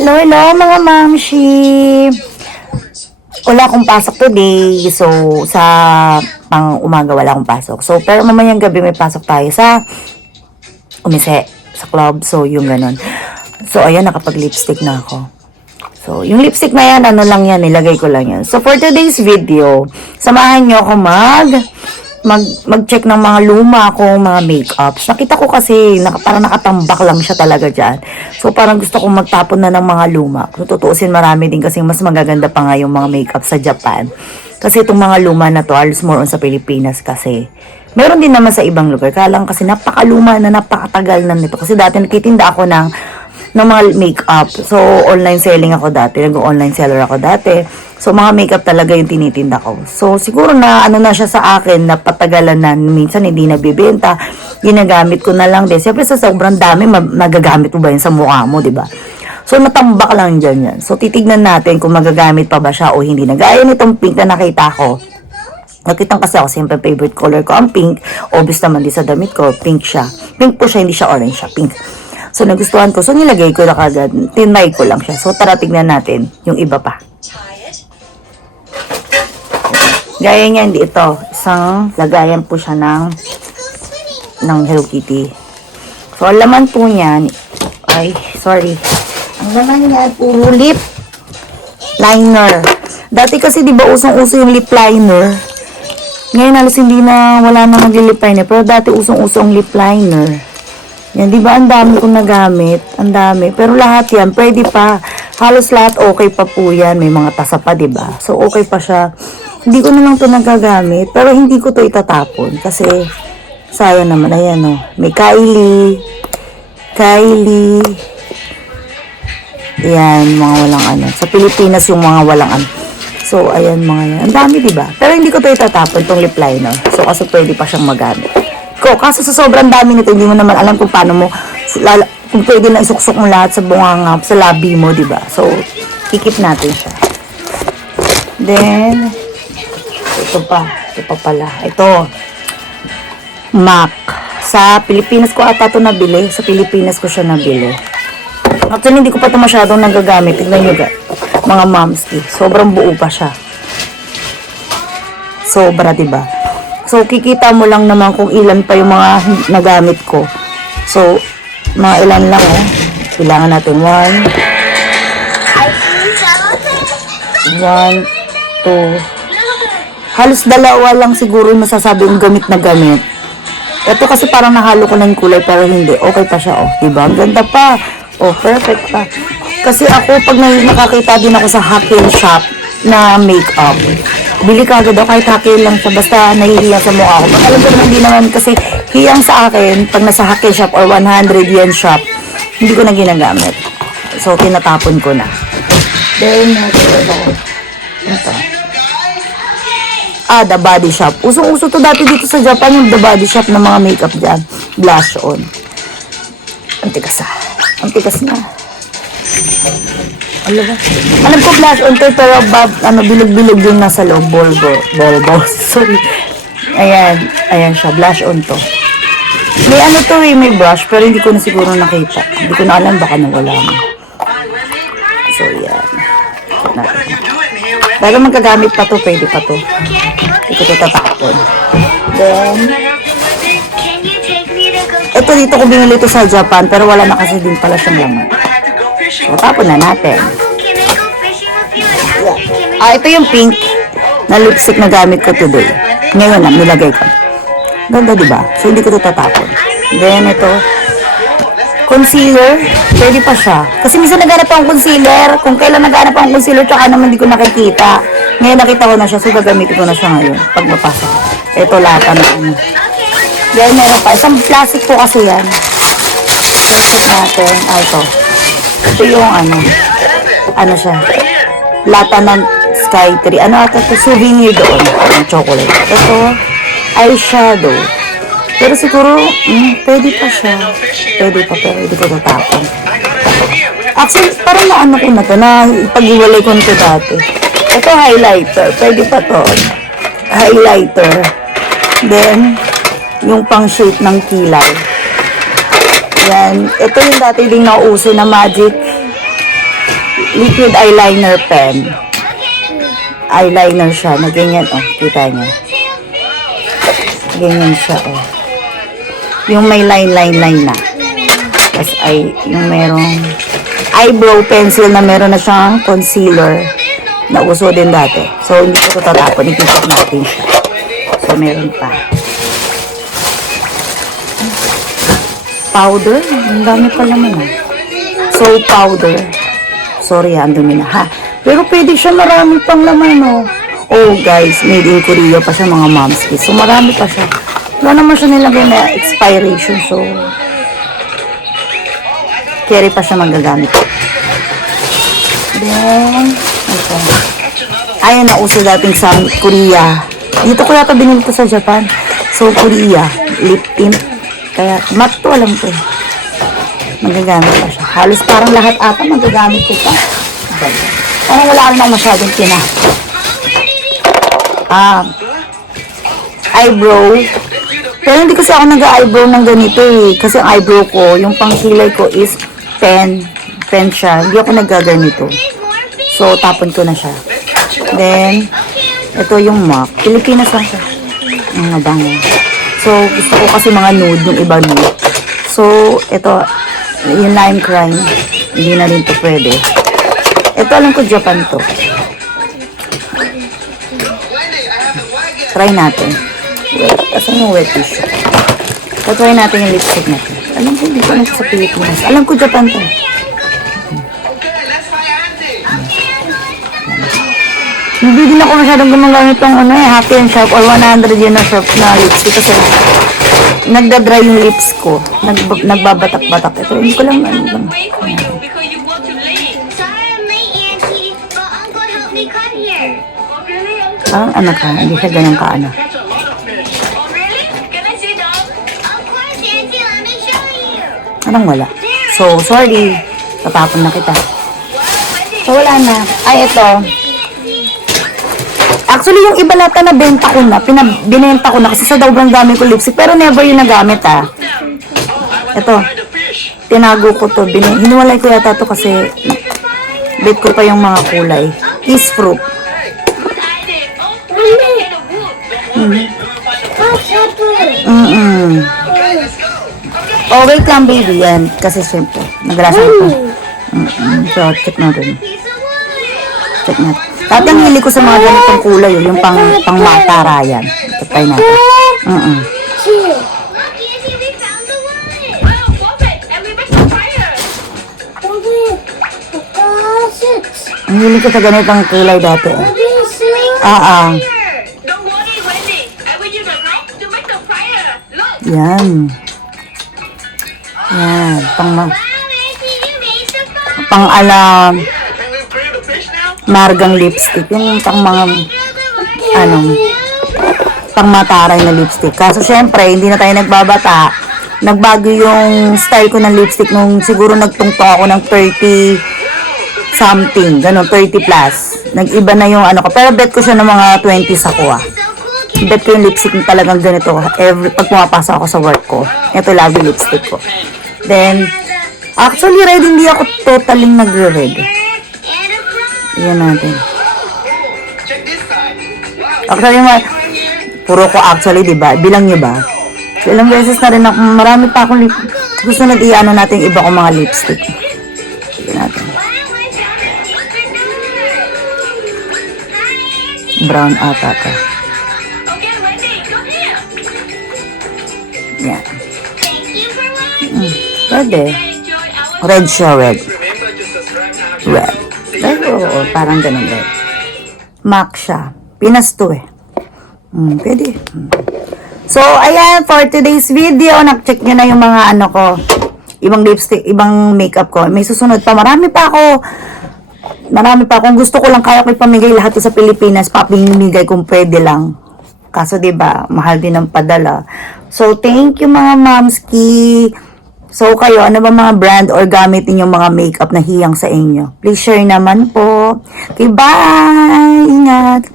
Hello, hello mga mamshi! Wala akong pasok today. So, sa pang umaga wala akong pasok. So, pero mamayang gabi may pasok tayo sa umise, sa club. So, yung ganun. So, ayan, nakapag-lipstick na ako. So, yung lipstick na yan, ano lang yan, nilagay ko lang yan. So, for today's video, samahan nyo ako mag-check ng mga luma kong mga makeups. Nakita ko kasi, parang nakatambak lang siya talaga dyan. So, parang gusto kong magtapon na ng mga luma. Kung tutuusin, marami din kasi mas magaganda pa nga yung mga makeup sa Japan. Kasi itong mga luma na to, halos more on sa Pilipinas kasi. Meron din naman sa ibang lugar. Kaya lang kasi napakaluma na, napakatagal na nito. Kasi dati nagtitinda ako ng mga makeup. So, online selling ako dati. Nag-online seller ako dati. So, mga makeup talaga yung tinitinda ko. So, siguro na ano na siya sa akin, na patagalan na. Minsan hindi nabibenta. Ginagamit ko na lang din. Siyempre sa sobrang dami, nagagamit mo ba yun sa mukha mo, di ba? So, natambak lang dyan yan. So, titignan natin kung magagamit pa ba siya o hindi na. Gaya nitong pink na nakita ko. Nakita kasi ako, siyempre favorite color ko ang pink. Obvious naman din sa damit ko, pink siya. Pink po siya, hindi siya orange siya, pink. So, nagustuhan ko. So, nilagay ko na kagad. Tinry ko lang siya. So, tara tignan natin yung iba pa. Gaya niya, hindi ito. Isang lagayan po siya ng Hello Kitty. So, ang laman po niyan, ay, sorry. Ang laman niya, puro lip liner. Dati kasi, di ba, usong-uso yung lip liner. Ngayon, halos hindi na, wala na nag-lip liner. Pero dati, usong-usong lip liner. Yan, di ba, ang dami kong nagamit. Ang dami. Pero lahat yan, pwede pa. Halos lahat okay pa po yan. May mga tasa pa, di ba? So, okay pa siya. Hindi ko na lang ito nagagamit. Pero hindi ko ito itatapon. Kasi, sayang naman. Ayan, oh. May Kylie. Ayan, mga walang ano. Sa Pilipinas, yung mga walang ano. So, ayan, mga yan. Ang dami, di ba? Pero hindi ko ito itatapon, itong lip liner. So, kasi pwede pa siyang magamit. Kaso sa sobrang dami nito, hindi mo naman alam kung paano mo, kung pwede na isuksok mo lahat sa bunganga, sa labi mo, di ba? So, kikip natin siya. Then, ito pa pala. Ito, MAC. Sa Pilipinas ko ata ito nabili. Sa Pilipinas ko siya nabili. Actually, hindi ko pa ito masyadong nagagamit. Tignan nyo, mga momski. Sobrang buo pa siya. Sobra, di ba? So, kikita mo lang naman kung ilan pa yung mga nagamit ko. So, mga ilan lang, oh. Kailangan natin 1, 2, halos dalawa lang siguro yung masasabi yung gamit na gamit. Ito kasi parang nahalo ko na yung kulay, pero hindi. Okay pa siya, oh. Diba? Ang ganda pa. Oh, perfect pa. Kasi ako, pag nakakita din ako sa Hakin shop na makeup, bili ka agad ako kahit Hakin lang siya, basta nahihiya sa mukha ko. Pag alam ko naman, hindi naman kasi hiyang sa akin, pag nasa Hakin shop or 100 yen shop, hindi ko na ginagamit. So, tinatapon ko na. Then, ito. The Body Shop. Usong-uso to dati dito sa Japan, yung The Body Shop ng mga makeup dyan. Blush on. Ang tigas na. Alam ko blush on to, pero bilog-bilog yung nasa loob. Bolbo. Sorry. Ayan siya. Blush on to. May ano to may brush, pero hindi ko na siguro nakita. Hindi ko na alam, baka nawala mo. So, yan. Dahil magkagamit pa to, pwede pa to. Hindi ko ito tatapon. Then, ito dito ko binili ito sa Japan, pero wala na kasi din pala siyang laman. So, tapon na natin. Yeah. Ito yung pink na lipstick na gamit ko today. Ngayon na, nilagay ko. Ganda, diba? So, hindi ko ito tatapon. Then, ito, concealer, pwede pa siya. Kasi minsan naghanap akong concealer. Kung kailan naghanap akong concealer, tsaka naman hindi ko nakikita. Ngayon nakita ko na siya, so gagamitin ko na siya ngayon. Pag mapasa. Ito lata na ano. Then meron pa. Isang plastic po kasi yan. Plastic natin. Ito. Ito yung ano siya. Lata ng Sky Tree. Ano ata ito? Souvenir doon. Chocolate. Ito, eyeshadow. Pero siguro, pwede pa siya. Pwede pa, pero hindi ko tatapon. Actually, parang naano ko na to, na ipag-iwalay ko nito dati. Ito, highlighter. Pwede pa to. Highlighter. Then, yung pang-shape ng kilay. Yan. Ito yung dati ding nauso na magic liquid eyeliner pen. Eyeliner siya, na ganyan, oh, kita niya. Ganyan siya, oh. Yung may line na. Tapos ay, yung merong eyebrow pencil na meron na siyang concealer na uso din dati. So, hindi ko ito tatapon. Ikikip natin siya. So, meron pa. Powder. Ang dami pa naman, ah. So, powder. Sorry, ang dumi na, ha. Pero pwede siya, marami pang laman, oh. Oh, guys, made in Korea pa siya, mga momskies. So, marami pa siya. Wala naman siya nilagay na expiration. So, carry pa siya magagamit. Then, ito. Ayan, nauso dating sa Korea. Dito ko yata binili ko sa Japan. So, Korea. Lip tint. Kaya, matte to, alam ko. Magagamit pa siya. Halos parang lahat ata magagamit ko pa. Parang wala ka naman masyadong tina. Eyebrow. Pero hindi kasi ako nag-eyebrow ng ganito eh. Kasi ang eyebrow ko, yung pangkilay ko is pen siya. Hindi ako nagaganito. So, tapon ko na siya. Then, ito yung MAC. Pilipinas lang siya. Ang bango. So, gusto ko kasi mga nude, yung iba nude. So, ito, yung lime crime. Hindi na rin to pwede. Ito, alam ko Japan to. Try natin. Wait, asan yung wet tissue? So, try natin yung lipstick natin. Alam ko, hindi ko na sa Pilipinas. Alam ko Japan to. Hindi din ako masyadong gumagamit ng Happy and Sharp or 100 yun na sharp na lipstick kasi nagda-dry yung lips ko. Nagbabatak-batak. Ito, hindi ko lang ano lang. Parang anak ka, hindi siya ganyan ka ano. Anong wala? So, sorry. Tatapon na kita. So, wala na. Ay, ito. Actually, yung iba lahat na benta ko na, binenta ko na kasi sa sobrang dami ko lipstick, pero never yung nagamit, ah. Ito. Tinago ko to. Hiniwalay ko yata to kasi bet ko pa yung mga kulay. Kiss fruit. Oh, wait lang, baby. Yan. Kasi syempre, nagrasa ko. So, check natin. Check natin. Dati ang hili ko sa mga ganitong kulay, yung pang matara yan. Try natin. Ang hili ko sa ganitong kulay dati. Yan. Yan. Pang alam. Margang lipstick. Yung pang mga, pang mataray na lipstick. Kaso syempre, hindi na tayo nagbabata. Nagbago yung style ko ng lipstick nung siguro nagtungtong ako ng 30 something. Ganun, 30 plus. Nag-iba na yung ano ko. Pero bet ko siya ng mga 20s ako Bet ko yung lipstick na talagang ganito. Pag pumapasok ako sa work ko. Ito lagi lipstick ko. Then, actually red, hindi ako totaling nagre-red. Yan natin. Actually, puro ko actually, diba? Bilang nyo ba? So, ilang beses na rin ako, marami pa akong gusto na i-ano natin iba kong mga lipstick. Sige natin. Brown ata ka. Yan. Pwede. Red siya, red. Red. Oo, parang ganun red. MAC siya. Pinas to eh. Pwede. So, ayan, for today's video, nag-check nyo na yung mga ano ko, ibang lipstick, ibang makeup ko. May susunod pa. Marami pa ako. Kung gusto ko lang, kaya ko ipamigay lahat to sa Pilipinas. Papimigay kung pwede lang. Kaso, diba, mahal din ang padala. So, thank you mga momski. So, kayo, ano ba mga brand or gamit ninyong mga makeup na hiyang sa inyo? Please share naman po. Okay, bye! Ingat!